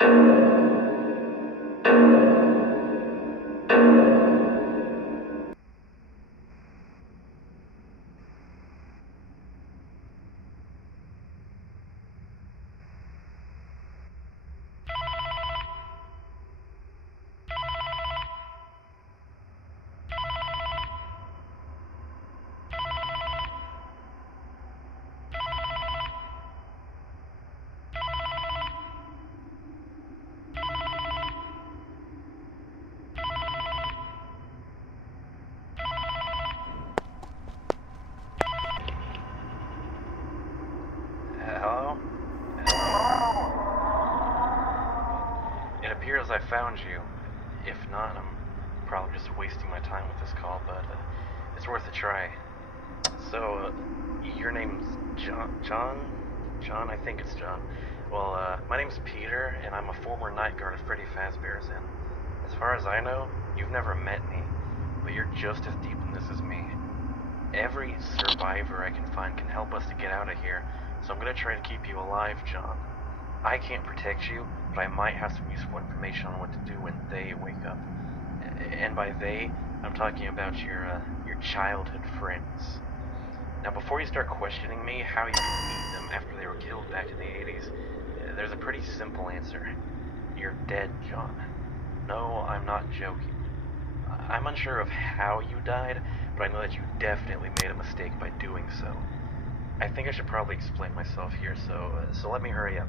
Hello? Hello? It appears I found you. If not, I'm probably just wasting my time with this call, but it's worth a try. So, your name's John? John? I think it's John. Well, my name's Peter, and I'm a former night guard at Freddy Fazbear's Inn. As far as I know, you've never met me, but you're just as deep in this as me. Every survivor I can find can help us to get out of here, so I'm gonna try to keep you alive, John. I can't protect you, but I might have some useful information on what to do when they wake up. And by they, I'm talking about your childhood friends. Now, before you start questioning me how you could meet them after they were killed back in the 80s, there's a pretty simple answer. You're dead, John. No, I'm not joking. I'm unsure of how you died, but I know that you definitely made a mistake by doing so. I think I should probably explain myself here, so let me hurry up.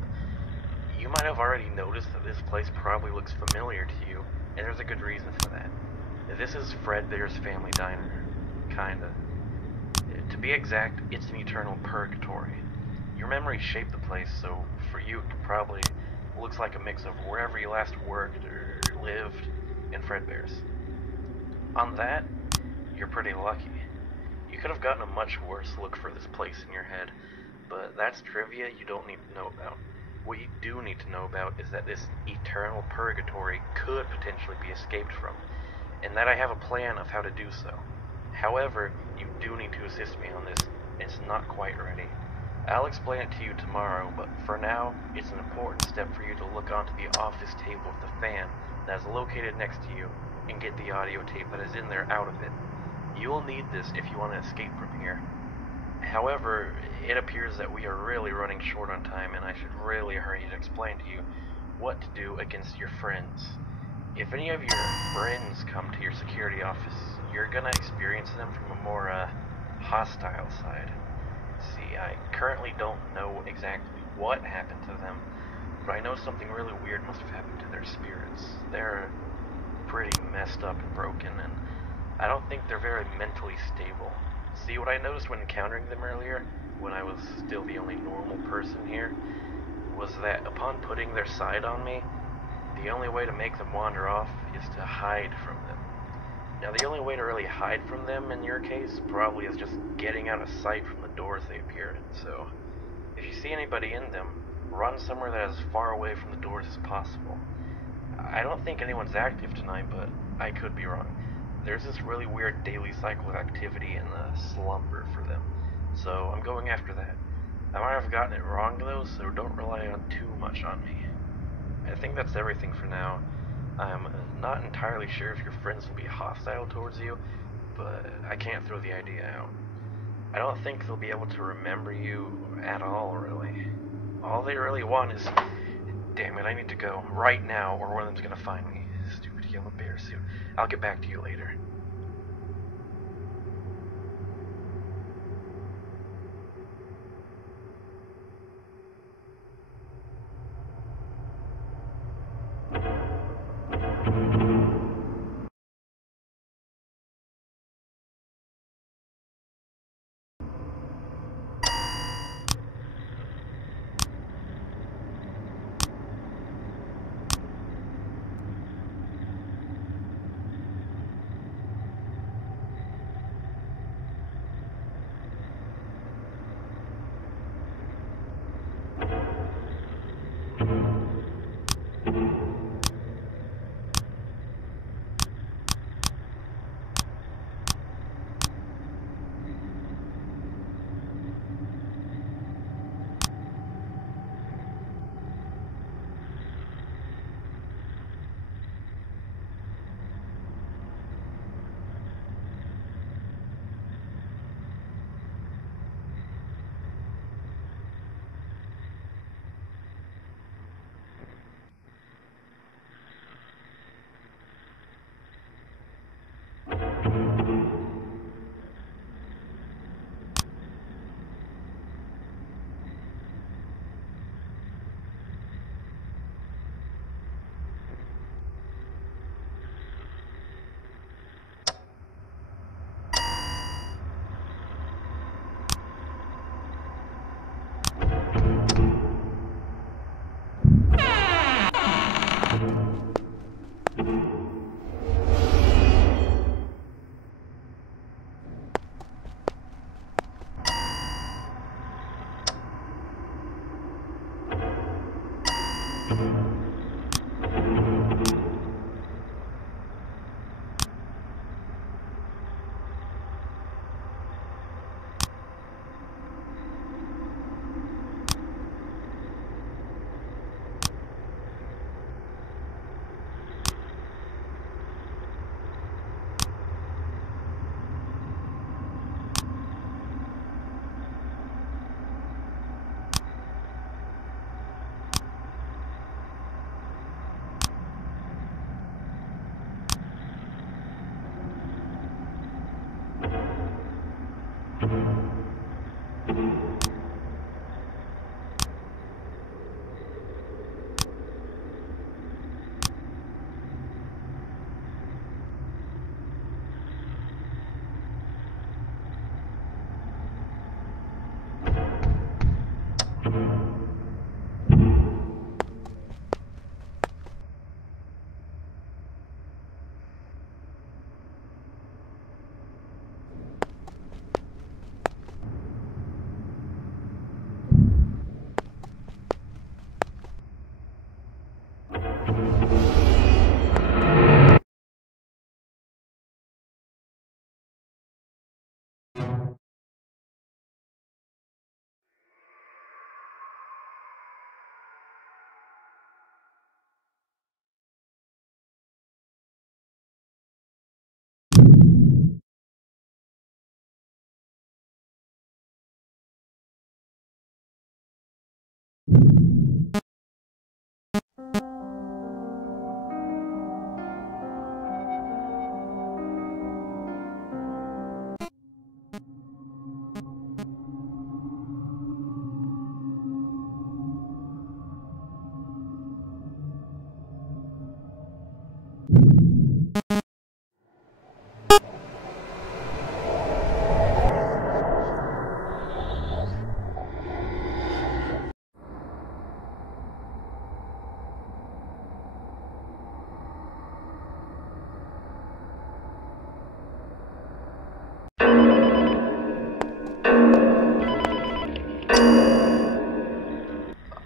You might have already noticed that this place probably looks familiar to you, and there's a good reason for that. This is Fredbear's family diner. Kinda. To be exact, it's an eternal purgatory. Your memories shape the place, so for you it probably looks like a mix of wherever you last worked or lived and Fredbear's. On that, you're pretty lucky. You could have gotten a much worse look for this place in your head, but that's trivia you don't need to know about. What you do need to know about is that this eternal purgatory could potentially be escaped from, and that I have a plan of how to do so. However, you do need to assist me on this, and it's not quite ready. I'll explain it to you tomorrow, but for now, it's an important step for you to look onto the office table with the fan that is located next to you, and get the audio tape that is in there out of it. You will need this if you want to escape from here. However, it appears that we are really running short on time, and I should really hurry to explain to you what to do against your friends. If any of your friends come to your security office, you're gonna experience them from a more, hostile side. See, I currently don't know exactly what happened to them, but I know something really weird must have happened to their spirits. They're pretty messed up and broken, and I don't think they're very mentally stable. See, what I noticed when encountering them earlier, when I was still the only normal person here, was that upon putting their side on me, the only way to make them wander off is to hide from them. Now, the only way to really hide from them in your case probably is just getting out of sight from the doors they appear in, so if you see anybody in them, run somewhere that is as far away from the doors as possible. I don't think anyone's active tonight, but I could be wrong. There's this really weird daily cycle of activity in the slumber for them, so I'm going after that. I might have gotten it wrong though, so don't rely on too much on me. I think that's everything for now. I'm not entirely sure if your friends will be hostile towards you, but I can't throw the idea out. I don't think they'll be able to remember you at all, really. All they really want is... Damn it, I need to go. Right now, or one of them's gonna find me. Stupid yellow bear suit. I'll get back to you later.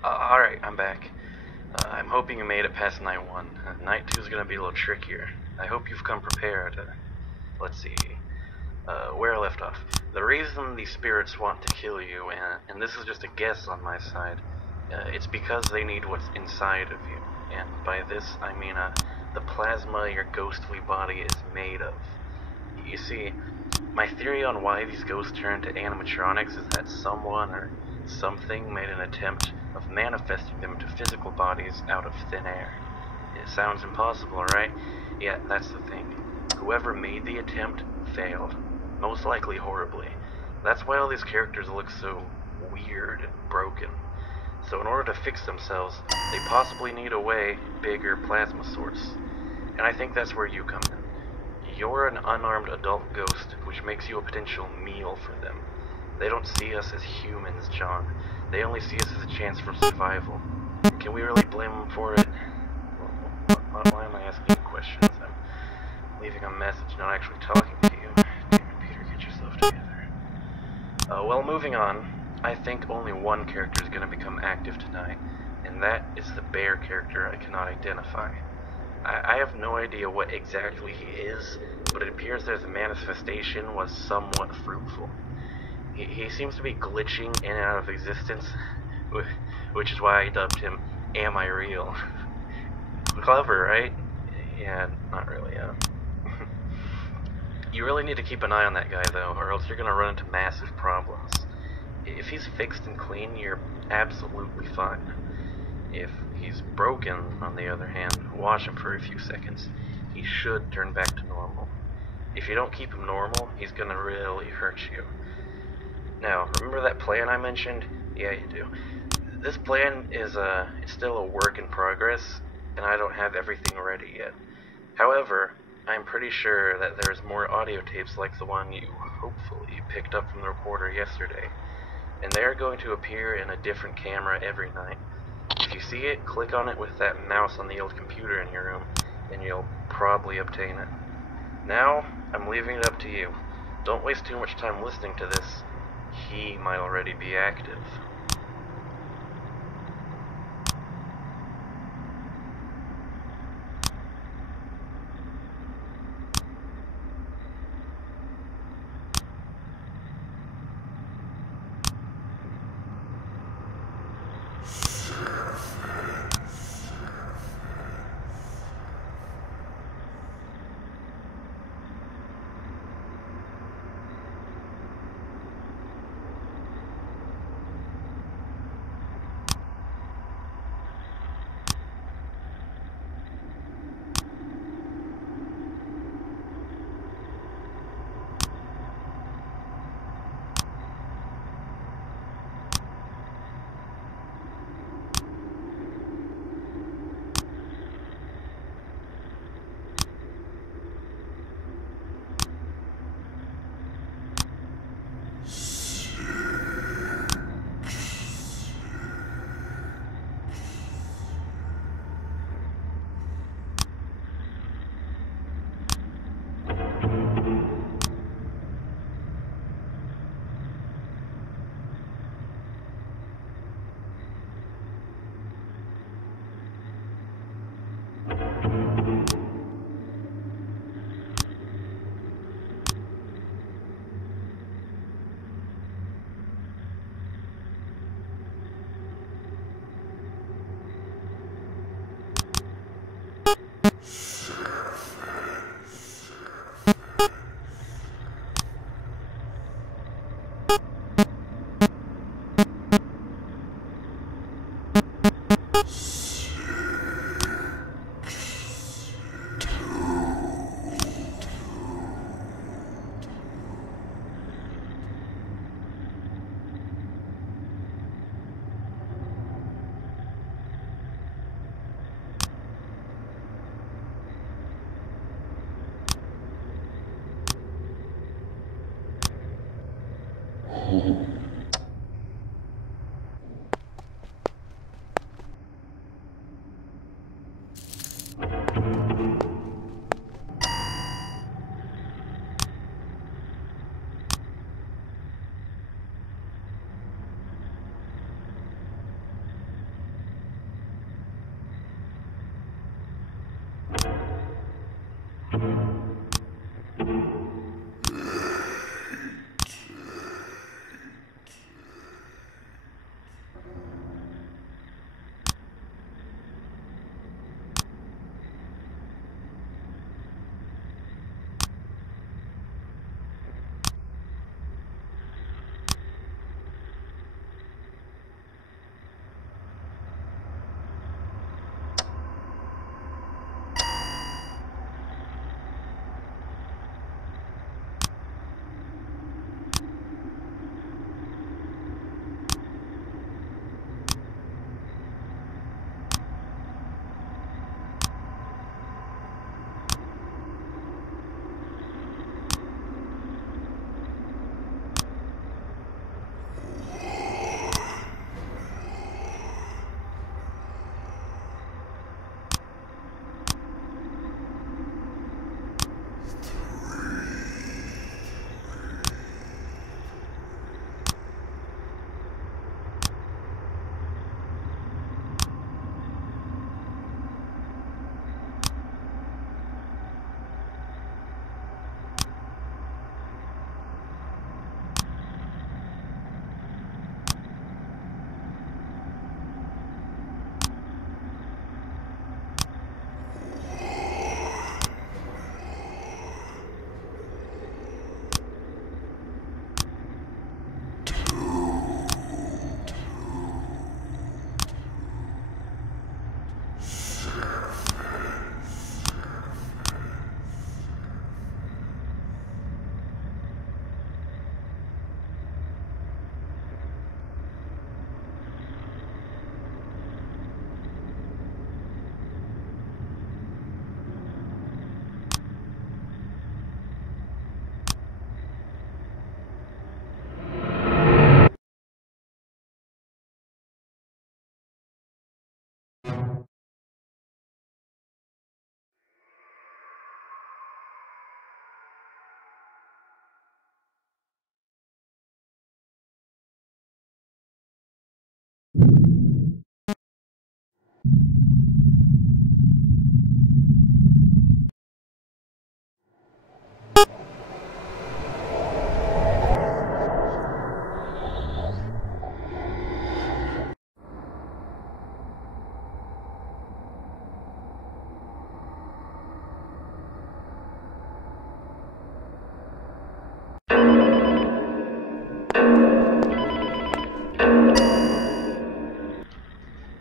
Alright, I'm back. I'm hoping you made it past night 1. Night 2 is going to be a little trickier. I hope you've come prepared. Let's see. Where I left off. The reason these spirits want to kill you, and this is just a guess on my side, it's because they need what's inside of you. And by this, I mean the plasma your ghostly body is made of. You see, my theory on why these ghosts turn to animatronics is that someone or something made an attempt of manifesting them to physical bodies out of thin air. It sounds impossible, right? Yeah, that's the thing. Whoever made the attempt failed. Most likely horribly. That's why all these characters look so weird and broken. So in order to fix themselves, they possibly need a way bigger plasma source. And I think that's where you come in. You're an unarmed adult ghost, which makes you a potential meal for them. They don't see us as humans, John. They only see us as a chance for survival. Can we really blame them for it? Why am I asking you questions? I'm leaving a message, not actually talking to you. Damn it, Peter, get yourself together. Well, moving on. I think only one character is going to become active tonight, and that is the bear character I cannot identify. I have no idea what exactly he is, but it appears that his manifestation was somewhat fruitful. He seems to be glitching in and out of existence, which is why I dubbed him Am I Real? Clever, right? Yeah, not really, You really need to keep an eye on that guy, though, or else you're going to run into massive problems. If he's fixed and clean, you're absolutely fine. If he's broken, on the other hand, watch him for a few seconds. He should turn back to normal. If you don't keep him normal, he's gonna really hurt you. Now, remember that plan I mentioned? Yeah, you do. This plan is it's still a work in progress, and I don't have everything ready yet. However, I'm pretty sure that there's more audio tapes like the one you hopefully picked up from the recorder yesterday, and they're going to appear in a different camera every night. If you see it, click on it with that mouse on the old computer in your room, and you'll probably obtain it. Now, I'm leaving it up to you. Don't waste too much time listening to this. He might already be active.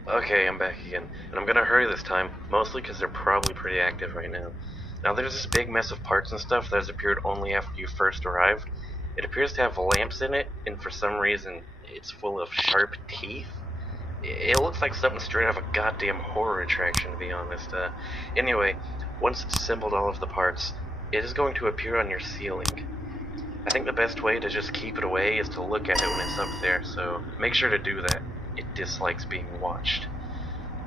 Okay, I'm back again, and I'm gonna hurry this time, mostly because they're probably pretty active right now. Now there's this big mess of parts and stuff that has appeared only after you first arrived. It appears to have lamps in it, and for some reason, it's full of sharp teeth. It looks like something straight out of a goddamn horror attraction, to be honest. Anyway, once it's assembled all of the parts, it is going to appear on your ceiling. I think the best way to just keep it away is to look at it when it's up there, so make sure to do that. It dislikes being watched.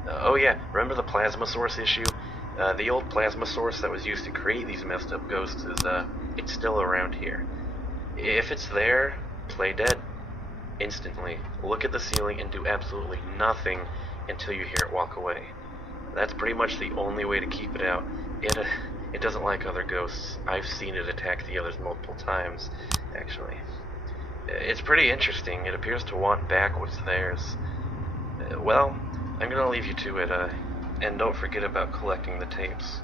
Oh yeah, remember the plasma source issue? The old plasma source that was used to create these messed up ghosts is, it's still around here. If it's there, play dead. Instantly. Look at the ceiling and do absolutely nothing until you hear it walk away. That's pretty much the only way to keep it out. It doesn't like other ghosts. I've seen it attack the others multiple times, actually. It's pretty interesting. It appears to want back what's theirs. Well, I'm gonna leave you to it, and don't forget about collecting the tapes.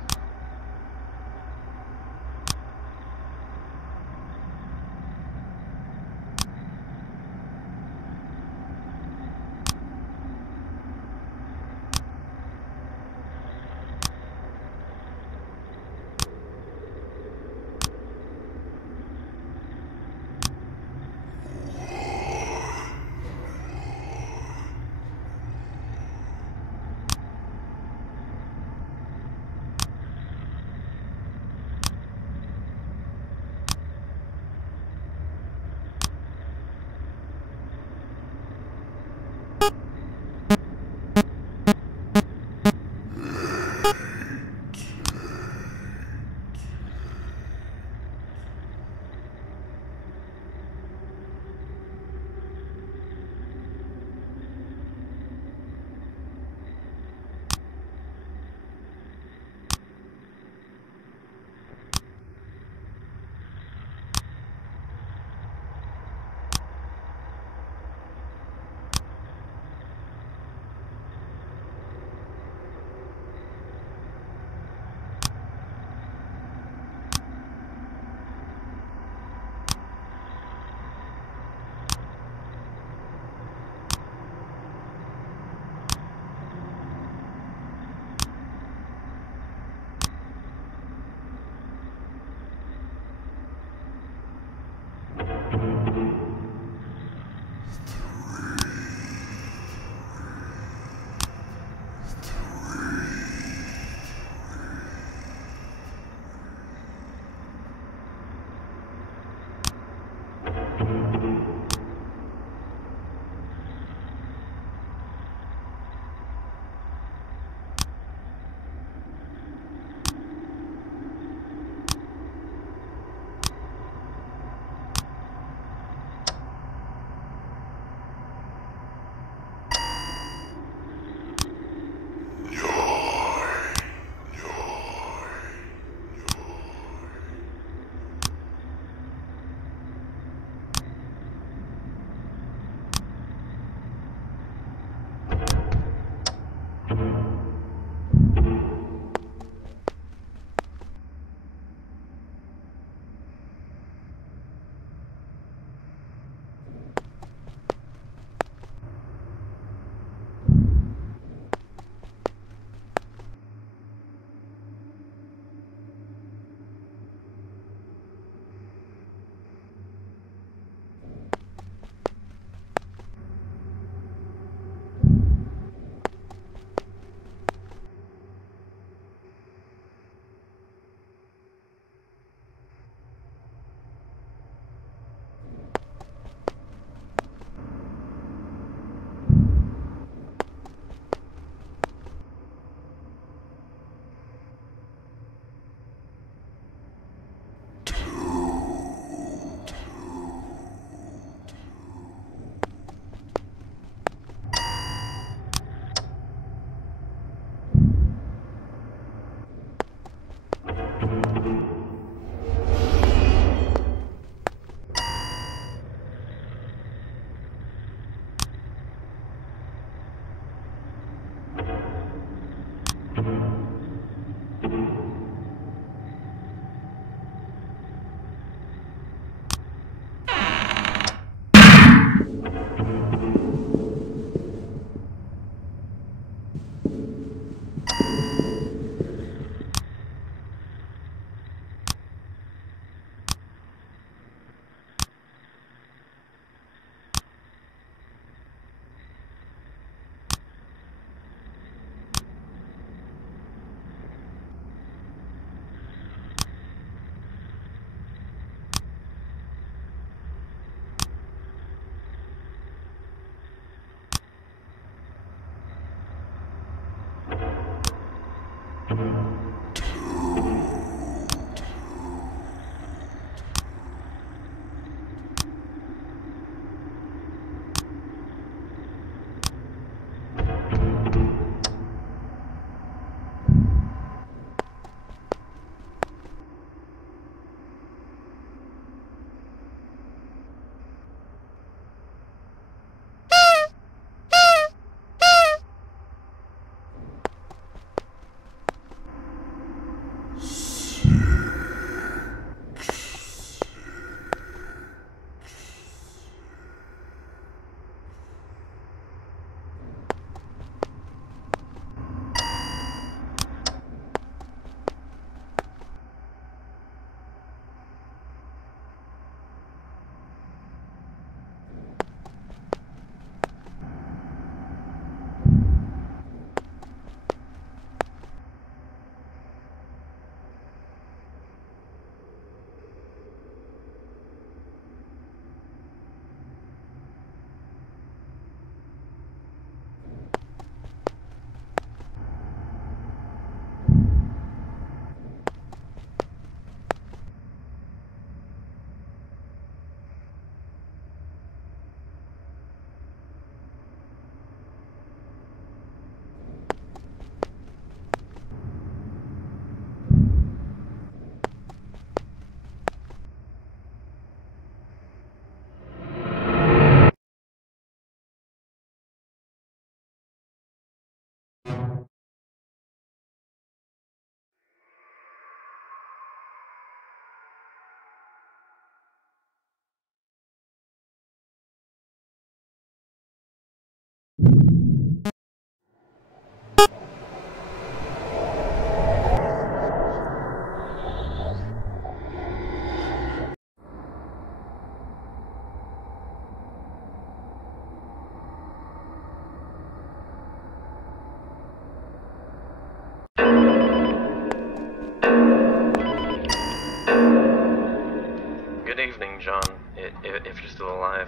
John, if you're still alive.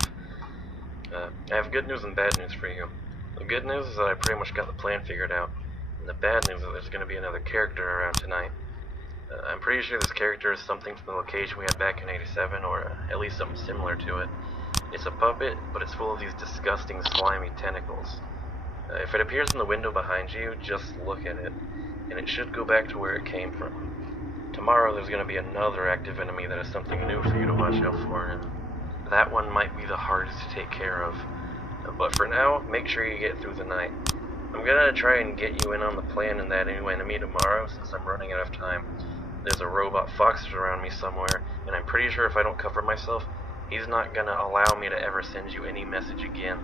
I have good news and bad news for you. The good news is that I pretty much got the plan figured out, and the bad news is that there's going to be another character around tonight. I'm pretty sure this character is something from the location we had back in 87, or at least something similar to it. It's a puppet, but it's full of these disgusting, slimy tentacles. If it appears in the window behind you, just look at it, and it should go back to where it came from. Tomorrow there's going to be another active enemy that has something new for you to watch out for, and that one might be the hardest to take care of. But for now, make sure you get through the night. I'm going to try and get you in on the plan and that new enemy tomorrow, since I'm running out of time. There's a robot fox around me somewhere, and I'm pretty sure if I don't cover myself, he's not going to allow me to ever send you any message again.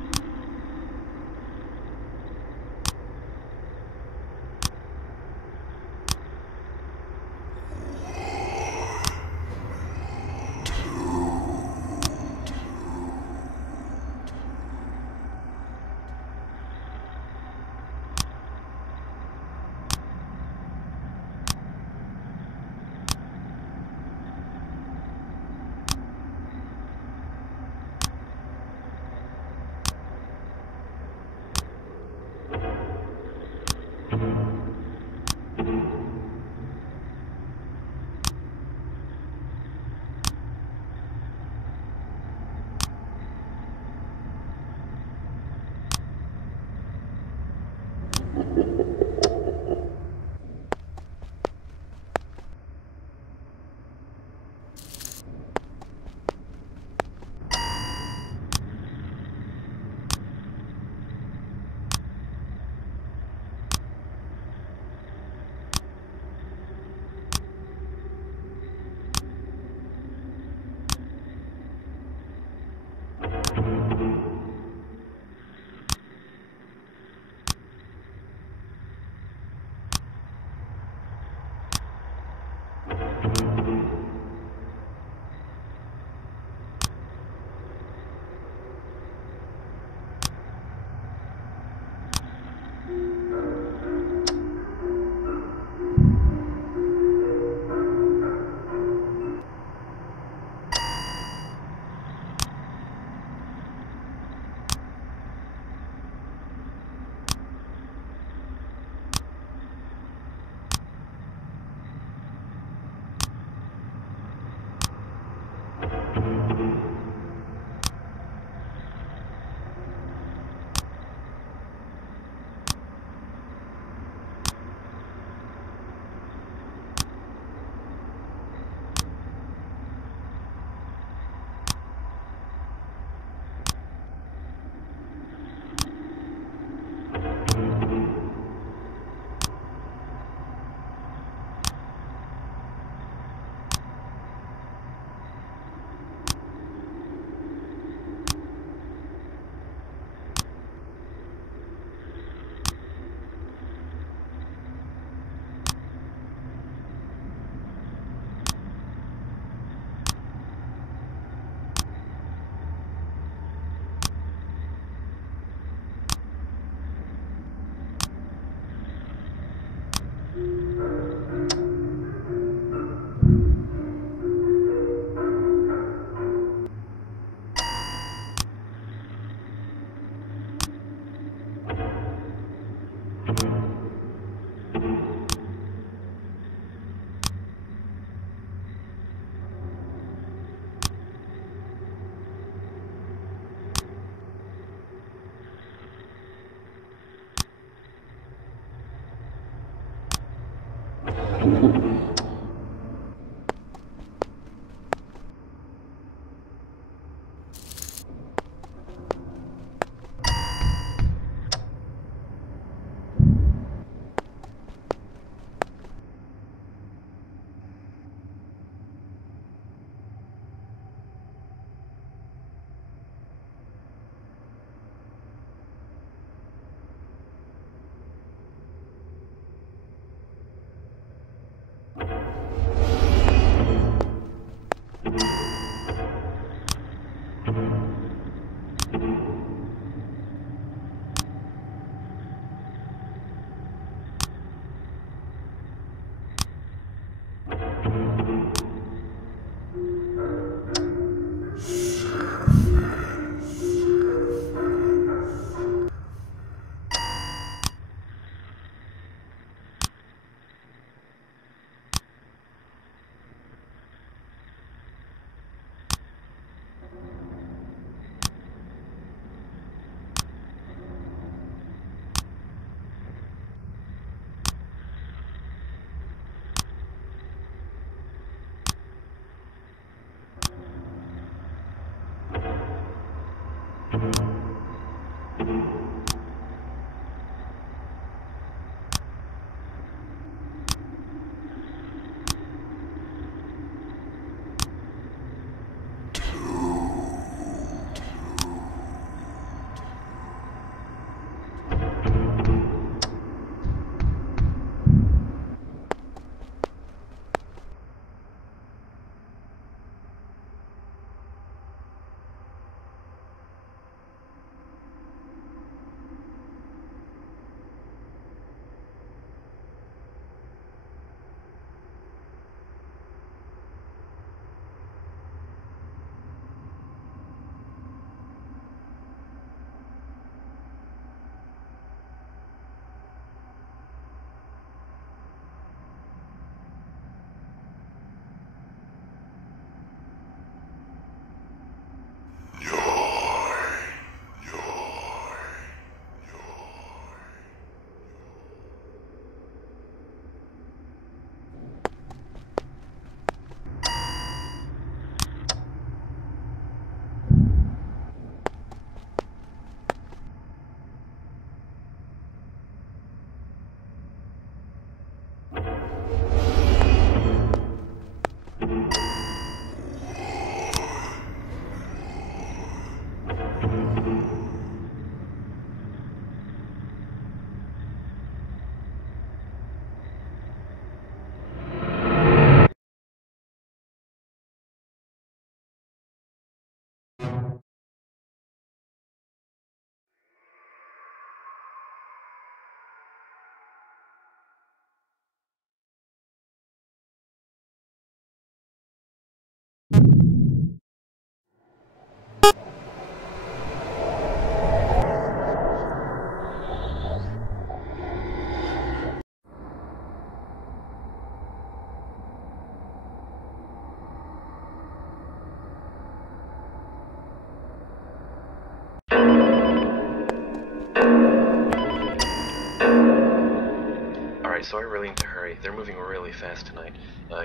Alright, so I really need to hurry. They're moving really fast tonight.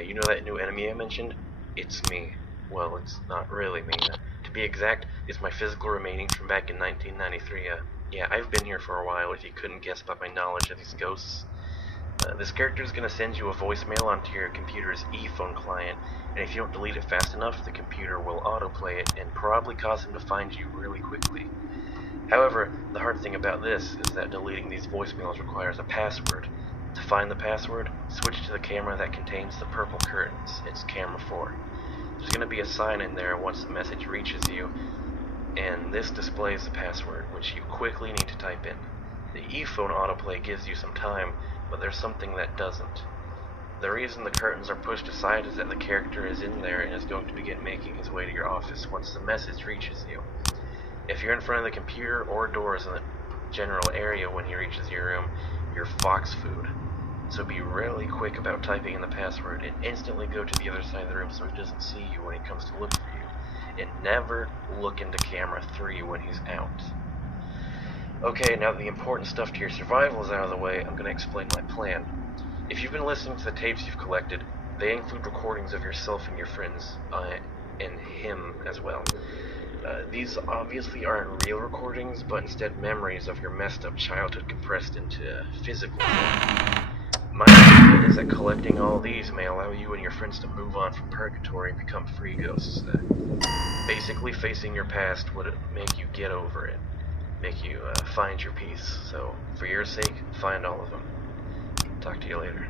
You know that new enemy I mentioned? It's me. Well, it's not really me. To be exact, it's my physical remainings from back in 1993. Yeah, I've been here for a while, if you couldn't guess by my knowledge of these ghosts. This character is going to send you a voicemail onto your computer's e-phone client, and if you don't delete it fast enough, the computer will autoplay it and probably cause him to find you really quickly. However, the hard thing about this is that deleting these voicemails requires a password. To find the password, switch to the camera that contains the purple curtains. It's camera 4. There's going to be a sign in there once the message reaches you, and this displays the password, which you quickly need to type in. The e-phone autoplay gives you some time, but there's something that doesn't. The reason the curtains are pushed aside is that the character is in there and is going to begin making his way to your office once the message reaches you. If you're in front of the computer or doors in the general area when he reaches your room, you're fox food. So be really quick about typing in the password and instantly go to the other side of the room so he doesn't see you when he comes to look for you. And never look into camera 3 when he's out. Okay, now that the important stuff to your survival is out of the way, I'm going to explain my plan. If you've been listening to the tapes you've collected, they include recordings of yourself and your friends, and him as well. These obviously aren't real recordings, but instead memories of your messed up childhood compressed into physical form. My opinion is that collecting all these may allow you and your friends to move on from purgatory and become free ghosts. Basically, facing your past would make you get over it, make you find your peace. So, for your sake, find all of them. Talk to you later.